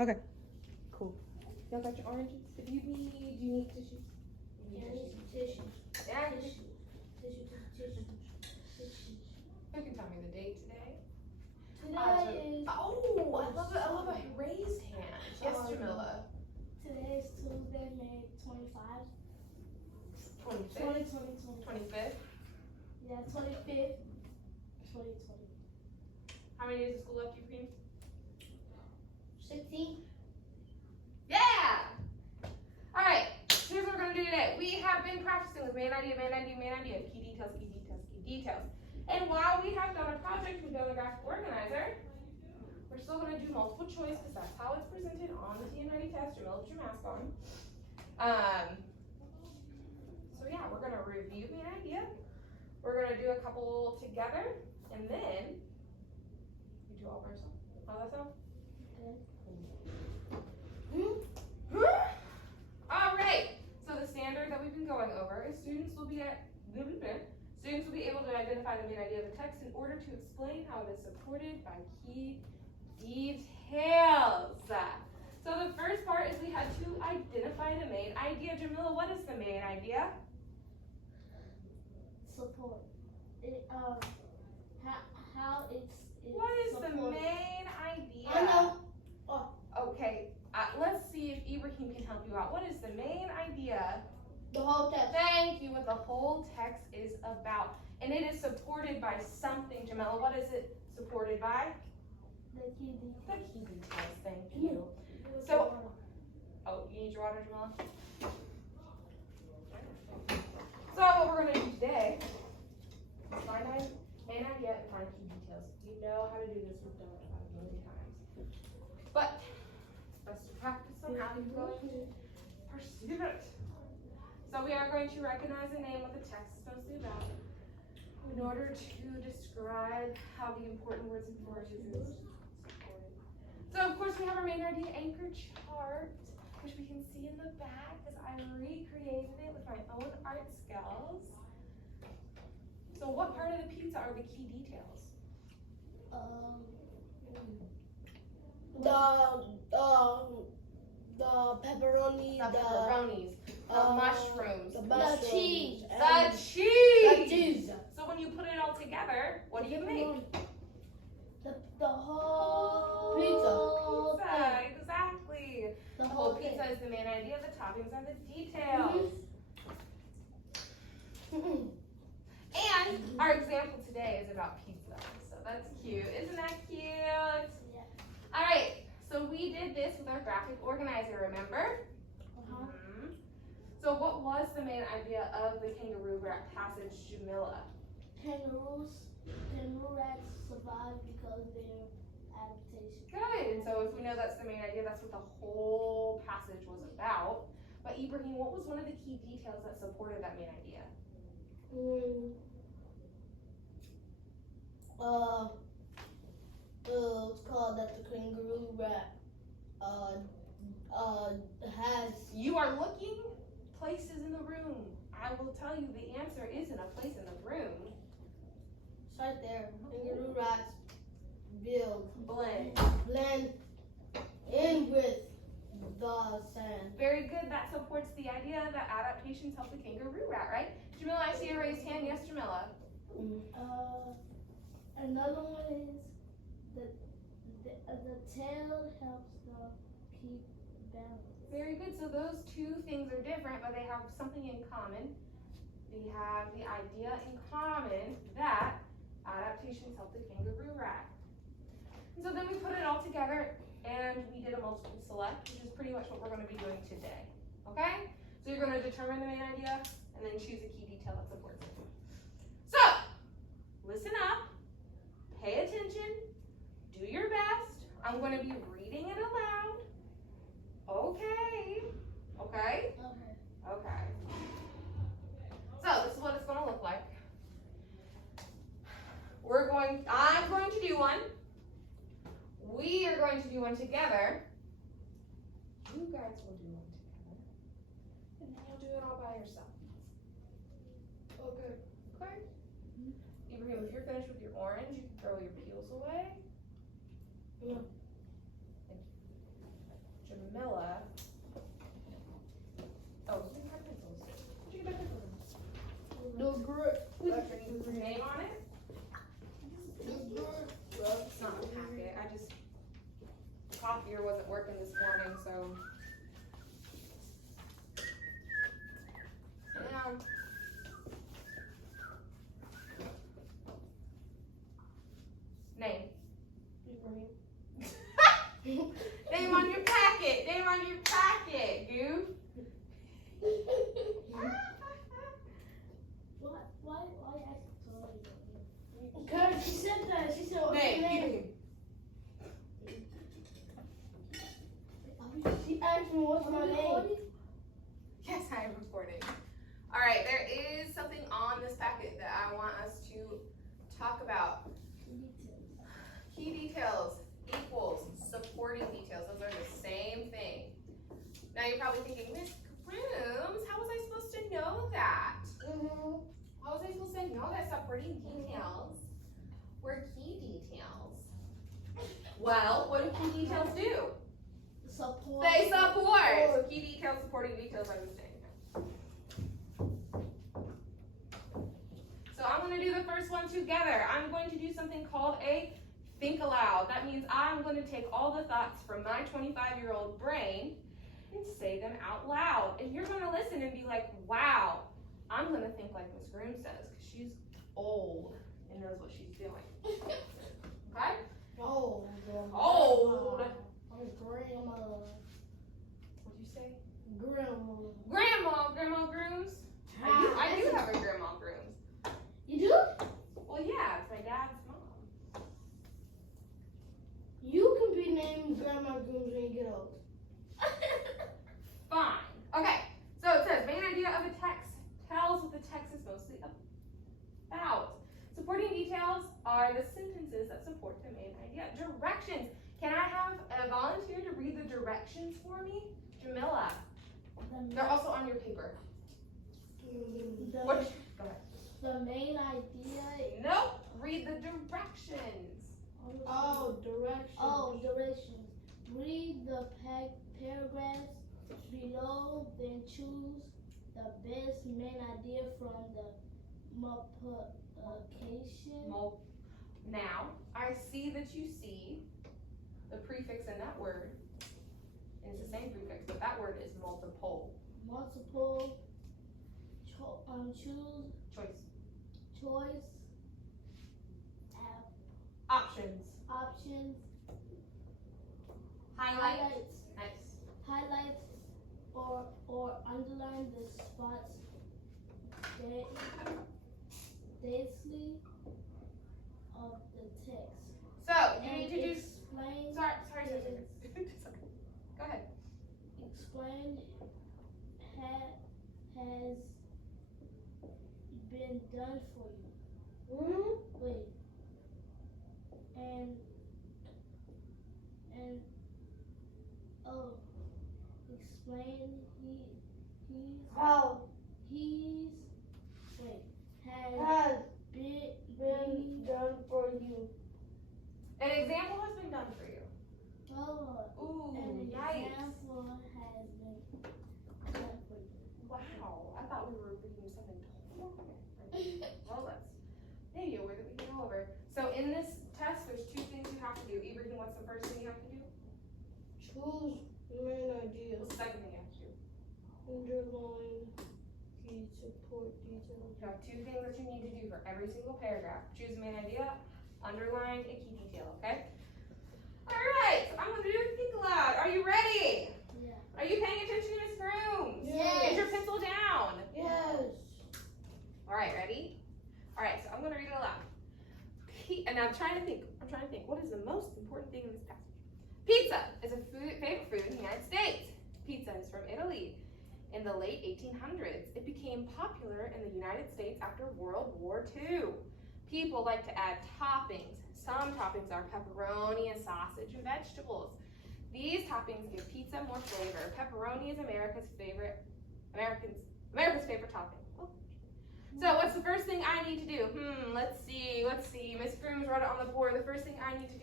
Okay. Cool. Y'all got your oranges? Do you need tissues? Tissue. Yeah. Tissue. Who can tell me the date today? Today is. Oh, I love it. I love a raised hand. Yes, Jamila. Today is Tuesday, May 25. 25th. 25th. Yeah, 25th. 2020. How many days of school left, Ukraine? 16. Yeah! Alright, here's what we're going to do today. We have been practicing with main idea, key details, key details, key details. And while we have done a project, we've done a graphic organizer, we're still going to do multiple choice because that's how it's presented on the TN90 test. Jamila, put your mask on. So yeah, we're going to review main idea. We're going to do a couple together, and then we do all by ourselves. How does that sound? All right. So the standard that we've been going over is students will be able to identify the main idea of the text in order to explain how it is supported by key details. So the first part is we had to identify the main idea. Jamila, what is the main idea? Support. How it's What is supported. the main idea? I know. Oh. Okay, let's see if Ibrahim can help you out. What is the main idea? The whole text. Thank you, what the whole text is about. And it is supported by something, Jamila. What is it supported by? The key details. The key details, thank you. So, oh, you need your water, Jamila? So what we're going to do today is find main idea and find key details. You know how to do this, we've done it about a million times. But it's best to practice on how you're going to perceive it. So we are going to recognize the name of the text is mostly about in order to describe how the important words and phrases is supported. So of course we have our main idea anchor chart, which we can see in the back as I recreated it with my own art skills. So what part of the pizza are the key details? The pepperoni, The pepperonis, the mushrooms, the cheese, the cheese. the cheese. So when you put it all together, what do you make? The whole pizza. Pizza, exactly. The The whole whole pizza is the main idea. The toppings are the details. And our example today is about pizza. So that's cute. Isn't that cute? Yeah. All right. So we did this with our graphic organizer, remember? So what was the main idea of the kangaroo rat passage, Jamila? Kangaroo rats survive because of their adaptation. Good. And so if we know that's the main idea, that's what the whole passage was about. But Ibrahim, what was one of the key details that supported that main idea? It's called that the kangaroo rat has. You are looking places in the room. I will tell you the answer isn't a place in the room. It's right there. Kangaroo rats blend in with the sand. Very good. That supports the idea that adaptations help the kangaroo rat, right? Jamila, I see a raised hand. Yes, Jamila. Another one is the tail helps the keep balance. Very good. So those two things are different, but they have something in common. They have the idea in common that adaptations help the kangaroo rat. And so then we put it all together and we did a multiple select, which is pretty much what we're going to be doing today. Okay? So you're going to determine the main idea and then choose a key detail that supports it. So, listen up, pay attention, do your best. I'm going to be reading it aloud. Okay. Okay? Okay. Okay. So this is what it's going to look like. I'm going to do one. We are going to do one together. You guys will do one together. And then you'll do it all by yourself. Okay. Okay? Ibrahim, if you're finished with your orange, you can throw your peels away. Yeah. Thank you. copier wasn't working this morning, so. And name. Name on your packet. Name on your packet, goof. Why ask Tori? Because she said that. She said, what's your Name. name? She asked me, what's my name? Yes, I am recording. All right, there is something on this packet that I want us to talk about. Key details equals supporting details. Those are the same thing. Now you're probably thinking, Miss Grooms, how was I supposed to know that? How was I supposed to know that supporting details were key details? Well, what do key details do? Support. They support. So key details, supporting details are the same. So I'm going to do the first one together. I'm going to do something called a think aloud. That means I'm going to take all the thoughts from my 25-year-old brain and say them out loud. And you're going to listen and be like, wow, I'm going to think like Miss Groom says, because she's old and knows what she's doing. Okay? Old. Old. I'm grandma. What'd you say? Grandma. Grandma Grooms? I do have a Grandma Grooms. You do? Well, yeah, it's my dad's mom. You can be named Grandma Grooms when you get old. Fine. Okay, so it says main idea of a text tells what the text is mostly about. Supporting details are the sentences that support the main idea. Directions. Can I have a volunteer to read the directions for me? Jamila. They're also on your paper. What? Go ahead. The main idea. Nope. Read the directions. Oh, directions. Read the paragraphs below, then choose the best main idea from the multiplication. Now, I see that you see the prefix in that word. And it's the same prefix, but that word is multiple. Multiple. Choose. Choice. Options. Options. Highlights. Nice. Highlights or underline the spots densely of the text. So, you need to do. Explain. Sorry. Go ahead. Explain has been done for you. Wait. And explain has been done for you. An example has been done for you. Ooh, an yikes. example has been done for you. Wow, I thought we were reading something totally different. Well, that's maybe a word that we can go over. So in this test, there's two things you have to do. Ibrahim, what's the first thing you have to do? Choose the main idea. What's the second thing you have to do? Underline key support details. You have two things that you need to do for every single paragraph. Choose the main idea, underline a key detail, okay? Alright, so I'm going to do a think aloud. Are you ready? Yeah. Are you paying attention to Miss Grooms? Yes. Get your pencil down. Yes. Alright, ready? Alright, so I'm going to read it aloud. And I'm trying to think, what is the most important thing in this passage? Pizza is a favorite food in the United States. Pizza is from Italy. In the late 1800s, it became popular in the United States after World War II. People like to add toppings. Some toppings are pepperoni and sausage and vegetables. These toppings give pizza more flavor. Pepperoni is America's favorite topping. Oh. So what's the first thing I need to do? Let's see. Miss Grooms wrote it on the board. The first thing I need to do